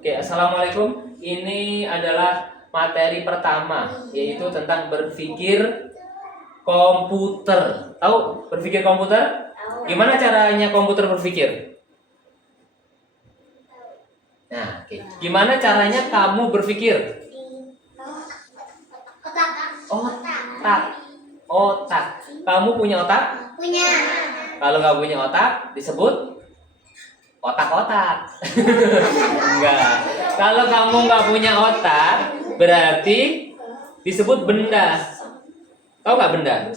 Oke, assalamualaikum. Ini adalah materi pertama, yaitu tentang berpikir komputer. Tahu berpikir komputer? Gimana caranya komputer berpikir? Nah, oke. Gimana caranya kamu berpikir? Otak. Otak. Kamu punya otak? Punya. Kalau nggak punya otak, disebut otak-otak. Enggak. Kalau kamu nggak punya otak, berarti disebut benda. Tahu nggak benda?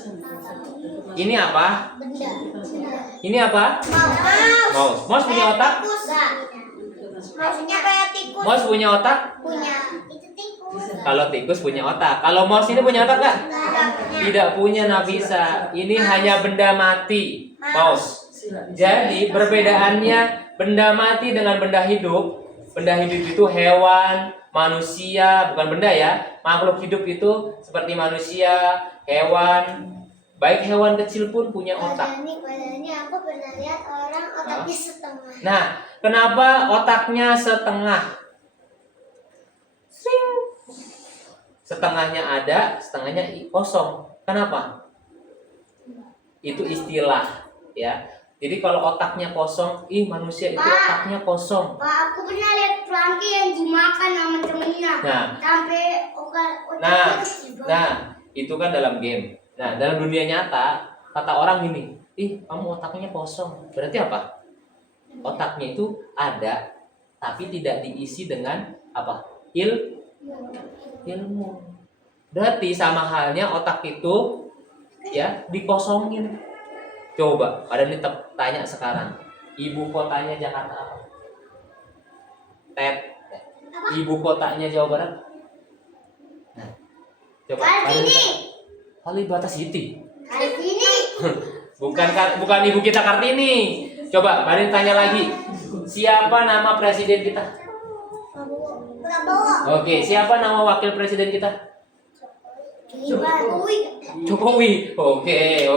Ini apa? Benda. Ini apa? Mouse. Mouse punya otak? Maksudnya kayak tikus. Mouse punya otak? Punya. Itu tikus. Kalau tikus punya otak. Kalau mouse ini punya otak nggak? Tidak punya. Tidak punya, Nafisa. Ini hanya benda mati. Mouse. Jadi perbedaannya benda mati dengan benda hidup. Benda hidup itu hewan, manusia, bukan benda ya. Makhluk hidup itu seperti manusia, hewan. Baik hewan kecil pun punya otak. Padahal aku pernah lihat orang otaknya setengah. Nah, kenapa otaknya setengah? Sing. Setengahnya ada, setengahnya kosong. Kenapa? Itu istilah, ya. Jadi kalau otaknya kosong, manusia itu otaknya kosong. Pak, aku pernah lihat Frankie yang dimakan sama temennya. Nah. Sampai otaknya kecil banget. Nah, itu kan dalam game. Nah, dalam dunia nyata, kata orang gini, kamu otaknya kosong. Berarti apa? Otaknya itu ada, tapi tidak diisi dengan apa? Ilmu. Berarti sama halnya otak itu ya dikosongin. Coba, pada ini tanya sekarang. Ibu kotanya Jakarta apa? Ibu kotanya Jawa Barat? Nah, coba. Kartini. Kalibata City. Kartini. Bukan ibu kita Kartini. Coba, Barin tanya lagi. Siapa nama presiden kita? Prabowo. Oke, siapa nama wakil presiden kita? Jokowi. Oke.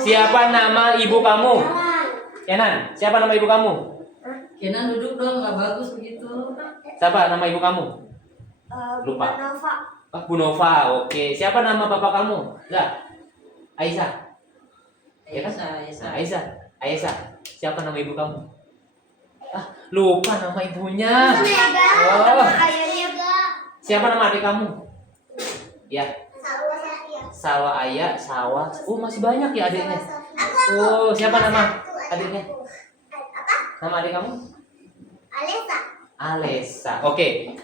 Siapa nama ibu kamu? Kenan. Siapa nama ibu kamu? Kenan duduk dong, nggak bagus begitu. Siapa nama ibu kamu? Lupa. Nova. Bu Nova. Oke. Siapa nama bapak kamu? Aisyah. Ya kan? Nah, Aisyah. Siapa nama ibu kamu? Lupa nama ibunya. Oh. Siapa nama adik kamu? Ya. Salwa Ayah, Sawah. Masih banyak ya adiknya. Siapa nama adiknya? Nama adik kamu? Alesa. Oke.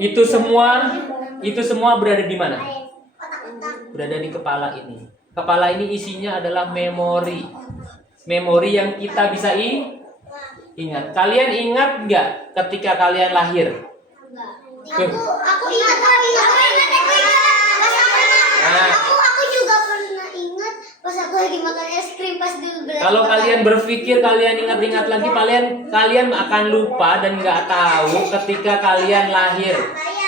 Itu semua berada di mana? Berada di kepala ini. Kepala ini isinya adalah memori. Memori yang kita bisa ingat. Kalian ingat nggak ketika kalian lahir? Aku ingat. Aku juga pernah ingat pas aku lagi makan es krim pas dulu berarti. Kalau kalian berpikir, kalian ingat-ingat lagi, kalian akan lupa dan nggak tahu ketika kalian lahir.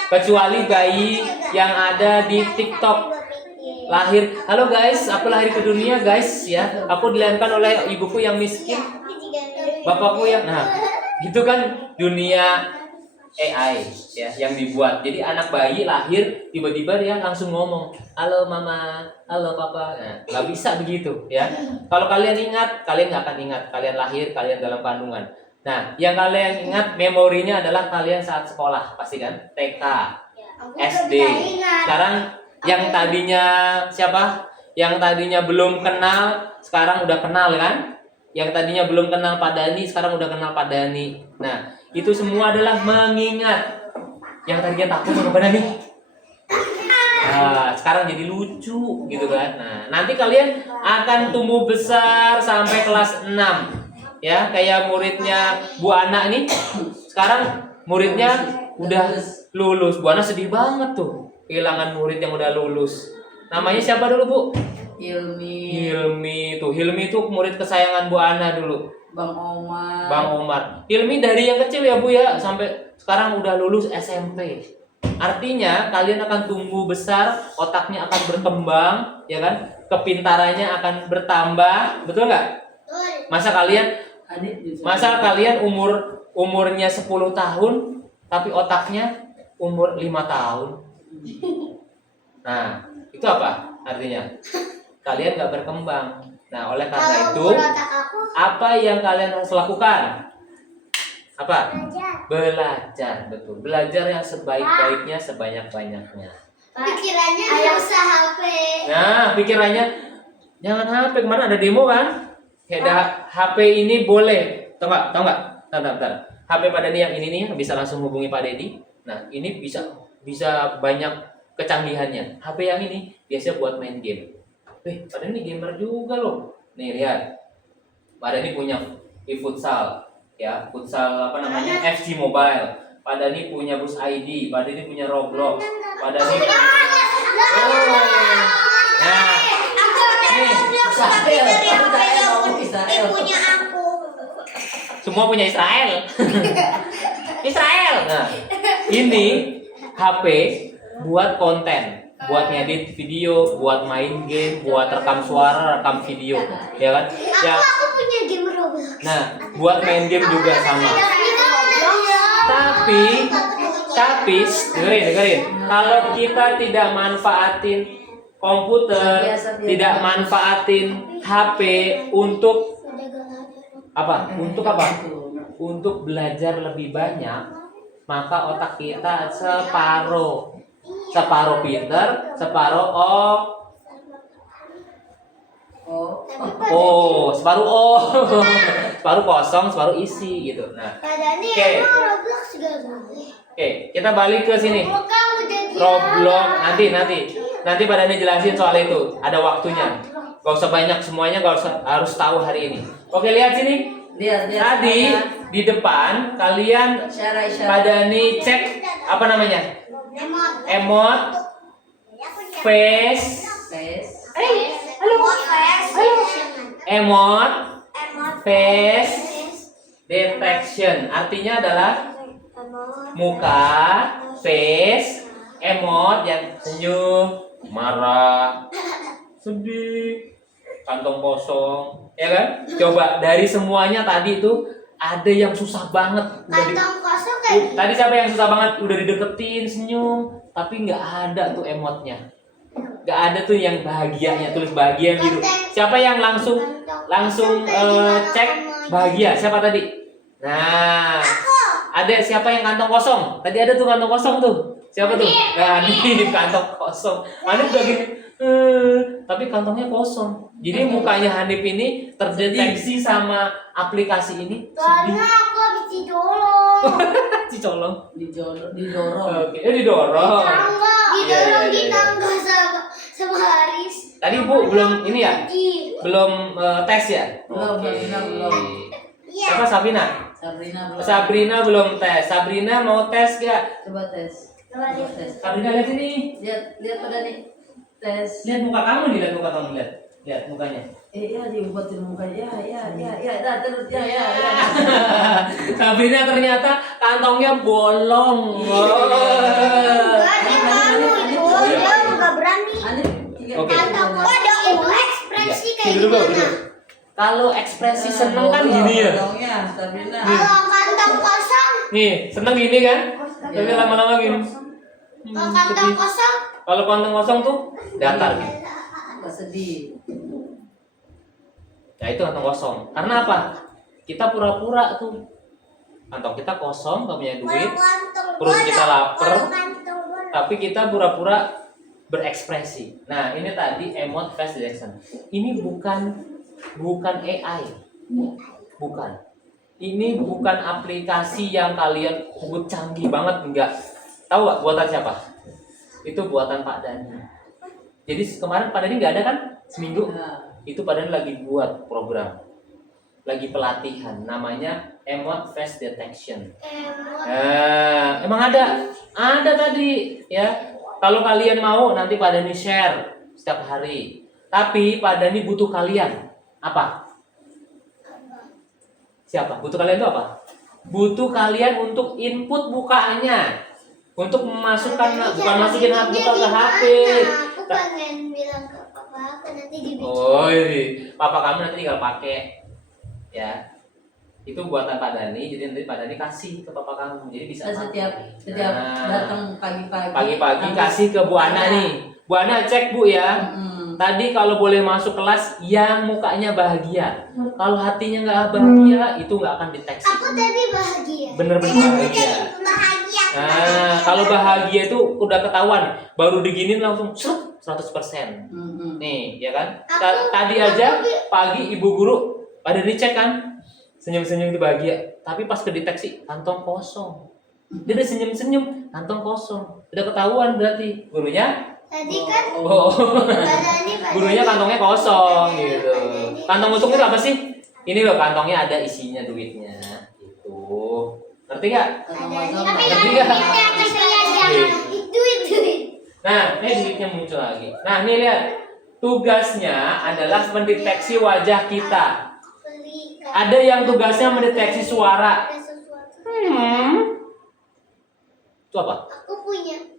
Kecuali bayi yang ada di TikTok lahir. Halo guys, aku lahir ke dunia guys ya. Aku dilahirkan oleh ibuku yang miskin, bapakku yang gitu kan dunia AI ya yang dibuat. Jadi anak bayi lahir tiba-tiba dia langsung ngomong, halo mama, halo papa. Nah, nggak bisa begitu ya. Kalau kalian ingat, kalian nggak akan ingat. Kalian lahir, kalian dalam kandungan. Nah, yang kalian ingat memorinya adalah kalian saat sekolah, pasti kan? TK, SD. Sekarang yang tadinya siapa? Yang tadinya belum kenal, sekarang udah kenal kan? Yang tadinya belum kenal Pak Dani, sekarang udah kenal Pak Dani. Nah, itu semua adalah mengingat. Yang tadinya takut sama Pak Dani, sekarang jadi lucu gitu kan. Nah, nanti kalian akan tumbuh besar sampai kelas 6. Ya, kayak muridnya Bu Ana nih. Sekarang muridnya udah lulus. Bu Ana sedih banget tuh kehilangan murid yang udah lulus. Namanya siapa dulu, Bu? Hilmi itu murid kesayangan Bu Ana dulu. Bang Omar. Hilmi dari yang kecil ya Bu ya sampai sekarang udah lulus SMP. Artinya kalian akan tumbuh besar, otaknya akan berkembang, ya kan? Kepintarannya akan bertambah, betul nggak? Masa kalian umur umurnya 10 tahun, tapi otaknya umur 5 tahun. Nah, itu apa artinya? Kalian nggak berkembang. Nah, oleh karena Kalau itu, umur otak aku apa yang kalian harus lakukan? Apa? belajar. Belajar, betul. Belajar yang sebaik-baiknya, sebanyak-banyaknya. Pikirannya ada usaha HP. Nah, pikirannya jangan HP. Kemarin ada demo kan? Kayak HP ini boleh. Tahu nggak? Tahu nggak? Bentar. HP Pak Dani yang ini nih bisa langsung hubungi Pak Dedi. Nah, ini bisa banyak kecanggihannya. HP yang ini biasanya buat main game. Pak Dani gamer juga loh. Nih lihat. Pak Dani punya e-futsal, ya, futsal apa namanya? FC Mobile. Pak Dani punya Bus ID, Pak Dani punya Roblox. Pak Dani punya Nah, nih, Punya aku. semua punya Israel. Israel. Nah, ini HP buat konten, buat ngedit video, buat main game, buat rekam suara, rekam video, ya kan? Ya. Aku punya game Roblox. Nah, buat main game juga sama. Tapi dengerin. Kalau kita tidak manfaatin komputer, tidak manfaatin HP untuk apa? Untuk apa? Untuk belajar lebih banyak, maka otak kita separuh pinter, separuh separuh kosong, separuh isi gitu. Nah, Padahal oke. Roblox juga boleh. Oke, kita balik ke sini. Kamu Roblox nanti pada jelasin soal itu. Ada waktunya. Gak usah banyak semuanya, gak usah harus tahu hari ini. Oke, lihat sini. Lihat. Tadi di depan kalian pada cek apa namanya? Emot, face, emot, face detection. Artinya adalah muka, face, emot yang senyum, marah, sedih, kantong kosong, ya kan? Coba dari semuanya tadi itu ada yang susah banget. Kantong kosong kan? Tadi siapa yang susah banget? Udah dideketin, senyum, tapi nggak ada tuh emotnya. Nggak ada tuh yang bahagianya, tulis bahagia gitu. Siapa yang langsung cek bahagia? Siapa tadi? Nah, ada siapa yang kantong kosong? Tadi ada tuh kantong kosong tuh. Siapa tuh? Nah, ini kantong kosong. Hanif udah gini, tapi kantongnya kosong. Jadi mukanya Hanif ini terdeteksi sama aplikasi ini. Karena aku habis didorong. Cicolong. Didorong. Oke, didorong. Didorong Iya. di tangga sama Haris. Tadi Bu belum ini ya? Belum tes ya? Belum. Iya. Siapa Sabrina? Sabrina belum tes. Sabrina mau tes gak? Coba tes. Sabrina lihat sini. Lihat pada nih. Tes. Lihat muka kamu nih, lihat muka kamu, lihat mukanya. Iya, diubatin mukanya. Dah terus ya. Sabrina ternyata kantongnya bolong. Dia nggak berani. Oke. Kantongku ada ekspresi kayak Duduk. gimana? Kalau ekspresi seneng kan gini ya. Sabrina. Kalau kantong kosong, Nih, seneng gini kan? Tapi lama-lama gini. kalau kantong kosong, Kalau kantong kosong tuh datar gitu. Nggak sedih. Nah itu kantong kosong. Karena apa? Kita pura-pura tuh. Kantong kita kosong, gak punya duit. Perut kita lapar. Tapi kita pura-pura berekspresi. Nah ini tadi emote face detection. Ini bukan AI. Bukan. Ini bukan aplikasi yang kalian sebut canggih banget, enggak. Tahu gak buatan siapa? Itu buatan Pak Dani. Jadi kemarin Pak Dani nggak ada kan? Seminggu. Itu Pak Dani lagi buat program. Lagi pelatihan. Namanya Emote Face Detection. Emang ada? Ada tadi ya. Kalau kalian mau nanti Pak Dani share setiap hari. Tapi Pak Dani butuh kalian. Apa? Siapa? Butuh kalian itu apa? Butuh kalian untuk input bukanya. Untuk memasukkan, bukan masukin buka ke HP. Aku pengen bilang ke papa aku nanti dibikin. Oh, papa kamu nanti tinggal pakai, ya, Itu buatan Pak Dani, jadi nanti Pak Dani kasih ke papa kamu. Jadi bisa Setiap Nah. datang pagi-pagi. pagi-pagi harus- kasih ke Bu Ana nih. Bu Ana cek Bu ya. Tadi kalau boleh masuk kelas yang mukanya bahagia. Kalau hatinya nggak bahagia, itu nggak akan deteksi. Aku tadi bahagia. Bener-bener bahagia. Bahagia. Nah, kalau bahagia itu udah ketahuan, baru diginin langsung 100%. Nih, ya kan? Tadi aja pagi ibu guru pada dicek kan, senyum-senyum itu bahagia. Tapi pas kedeteksi kantong kosong. Dia udah senyum-senyum, kantong kosong. Udah ketahuan berarti gurunya. Tadi kan Oh, Padani gurunya kantongnya kosong gitu. Kantong untung itu apa sih? Ini loh kantongnya ada isinya duitnya. Gitu. Ngerti nggak? Tapi Ngerti nggak nggak? aja. Duit. Nah, ini duitnya muncul lagi. Nah, ini lihat. Tugasnya adalah mendeteksi wajah kita. Ada yang tugasnya mendeteksi suara. Ada sesuatu. Itu apa? Aku punya.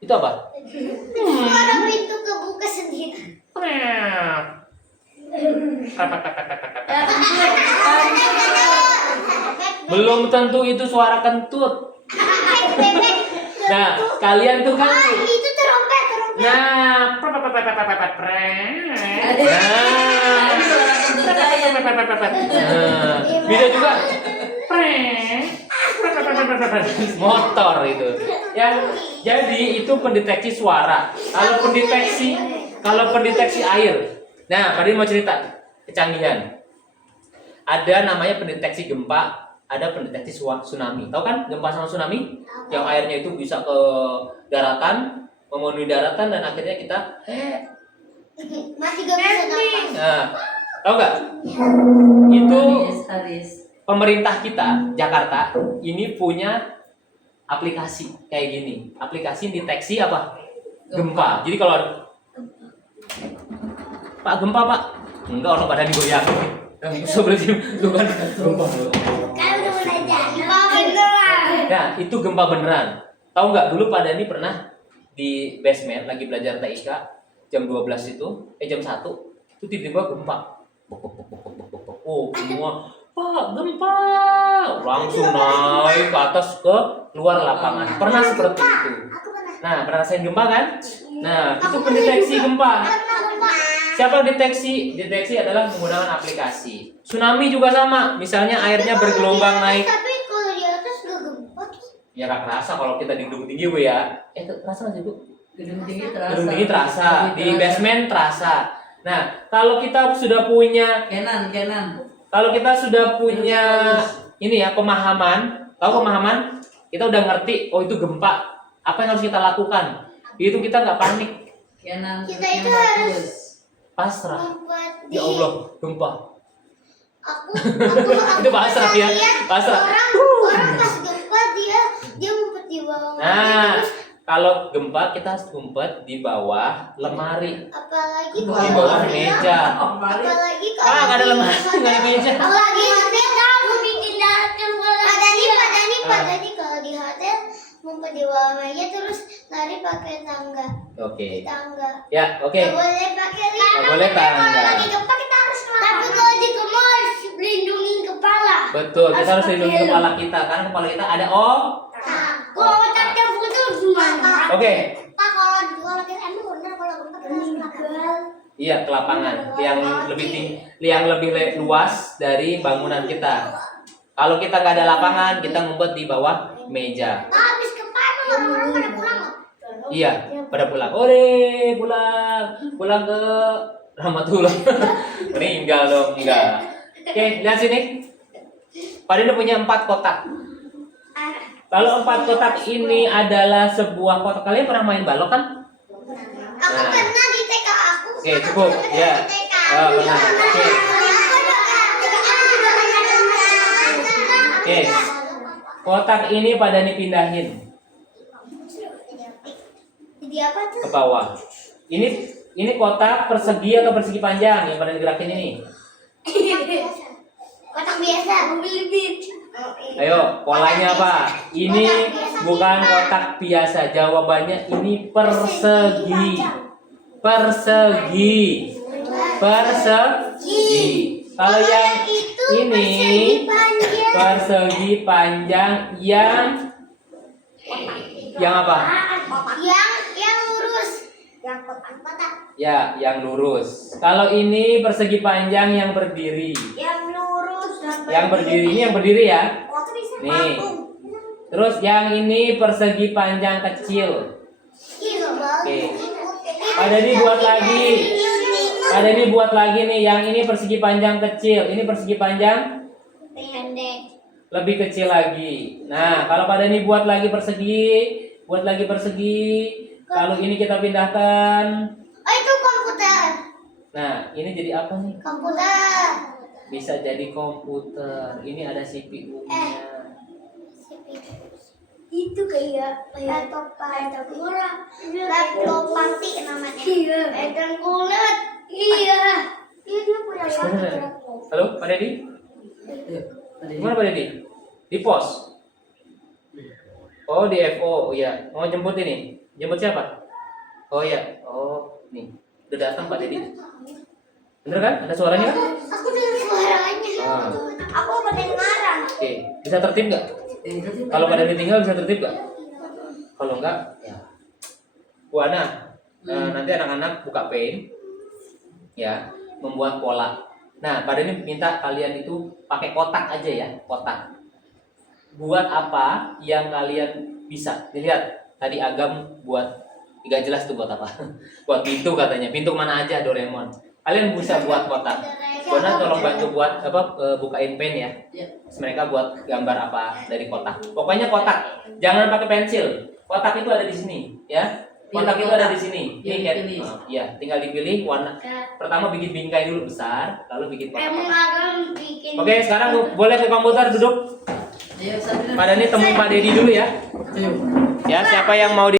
Itu apa? Suara pintu kebuka sendiri. Belum tentu itu suara kentut. Nah, kalian tuh kan. Itu trompet. Nah, bisa juga motor itu. Ya, jadi itu pendeteksi suara. Kalau pendeteksi air. Nah, tadi mau cerita kecanggihan. Ada namanya pendeteksi gempa, ada pendeteksi tsunami. Tahu kan gempa sama tsunami? Yang airnya itu bisa ke daratan, memenuhi daratan dan akhirnya kita Masih gak bisa nafas. nah, tahu nggak? Itu Haris. pemerintah kita Jakarta ini punya aplikasi kayak gini. Aplikasi deteksi apa? Gempa. Jadi kalau Pak gempa Pak, enggak orang pada digoyang. Sebelum itu kan gempa. Kan udah mulai jadi. Beneran. Nah, itu gempa beneran. Tahu nggak dulu Pak Dani pernah di basement lagi belajar TIK jam 12 itu, jam 1 itu tiba-tiba gempa. Oh, semua Pak gempa langsung naik ke atas ke luar lapangan. Pernah seperti itu. Aku pernah. Nah, pernah rasain gempa kan? Nah, itu pendeteksi gempa. Siapa yang deteksi? Deteksi adalah menggunakan aplikasi. Tsunami juga sama. Misalnya airnya bergelombang naik. Tapi kalau di atas gak gempa. Ya nggak kerasa kalau kita di gedung tinggi Bu ya. Terasa nggak sih Bu? Gedung tinggi terasa. Gedung tinggi terasa, di basement terasa. Nah, kalau kita sudah punya, kalau kita sudah punya ini ya pemahaman, tahu pemahaman, kita udah ngerti, oh itu gempa, apa yang harus kita lakukan? Itu kita nggak panik, Kita itu harus pasrah. membuat Ya Allah, gempa. Aku Itu pasrah ya, pasrah. Orang pas gempa dia ngumpet di bawah. Nah, Terus kalau gempa kita harus ngumpet di bawah lemari, apalagi di bawah meja. Apalagi Ah, nggak ada lemari, nggak ada meja. Apalagi hotel aku bikin darat Padani kalau di hotel ngumpet di bawah meja terus lari pakai tangga. Oke. Di tangga. Ya, oke. Nggak boleh pakai lift. Nggak boleh tangga. Kalau lagi gempa kita harus tapi kalau di gempa harus lindungin kepala. Betul, kita harus lindungi kepala kita karena kepala kita ada Kalau otaknya putus gimana? Oke. Pak kalau kita emang benar kalau gempa kita harus pakai. Iya, ke lapangan yang lebih luas dari bangunan kita. Kalau kita nggak ada lapangan, kita ngumpet di bawah meja. Nah, habis gempa emang orang-orang pada pulang nggak? Iya, pada pulang. Ore, pulang ke Rahmatullah. Meninggal dong, enggak. Oke, lihat sini. Pak Dino punya 4 kotak. Kalau 4 kotak ini adalah sebuah kotak, kalian pernah main balok kan? Aku pernah di TK aku. Oke, cukup. Ya. Oh, pernah. Oke. Oke. Kotak ini pada dipindahin Jadi apa tuh? ke bawah. Ini kotak persegi atau persegi panjang yang pada digerakin ini. Kotak biasa, mobil beat. Ayo, polanya apa? Ini bukan kotak biasa. Jawabannya ini persegi. Persegi. Kalau yang ini panjang. persegi panjang yang apa? Yang lurus. Yang kotak-kotak. Ya, yang lurus. Kalau ini persegi panjang yang berdiri. Yang lurus. Yang berdiri ini yang berdiri ya. Nih. Patung. Terus yang ini persegi panjang kecil. Oke. Ada ini buat lagi. Ada ini buat lagi nih. Yang ini persegi panjang kecil. Ini persegi panjang Pendek. lebih kecil lagi. Nah, kalau pada ini buat lagi persegi. Kalau ini kita pindahkan. Oh, itu komputer. Nah, ini jadi apa nih? Komputer. Bisa jadi komputer. Ini ada CPU-nya. Itu kayak laptop murah. Laptop pasti namanya. Iya. Dan kulit. Iya. Dia punya laptop. Halo, Pak Dedi? Ayo, ada ini. Gimana Pak Dedi? Di pos? Oh, di FO. Oh iya. Mau jemput ini? Jemput siapa? Oh iya. Oh, nih. Udah datang Pak Dedi. Bener kan? Ada suaranya kan? Aku dengar suaranya. Ah. Aku kedengaran. Oke. Bisa tertib nggak? Tadi Kalau Pak Dedi tinggal bisa tertib nggak? Kalau nggak, ya. Bu Ana, nanti anak-anak buka Paint, ya, membuat pola. Nah, Pak Dedi minta kalian itu pakai kotak aja ya, kotak. Buat apa yang kalian bisa? Dilihat, tadi Agam buat, tidak jelas tuh buat apa. Buat pintu katanya, pintu mana aja Doraemon. Kalian bisa buat kotak. Bona tolong bantu buat bukain pen ya. Ya. Terus mereka buat gambar apa dari kotak. Pokoknya kotak. Jangan pakai pensil. Kotak itu ada di sini, ya. Kotak itu ada di sini. Yang Ini kan. dipilih. Ya, tinggal dipilih warna. Pertama bikin bingkai dulu besar, lalu bikin kotak. Emang Agam bikin. Oke, sekarang boleh ke komputer duduk. Ayo, Sabrina. Pada ini temuin Pak Dedi dulu ya. Ayo. Ya, siapa yang mau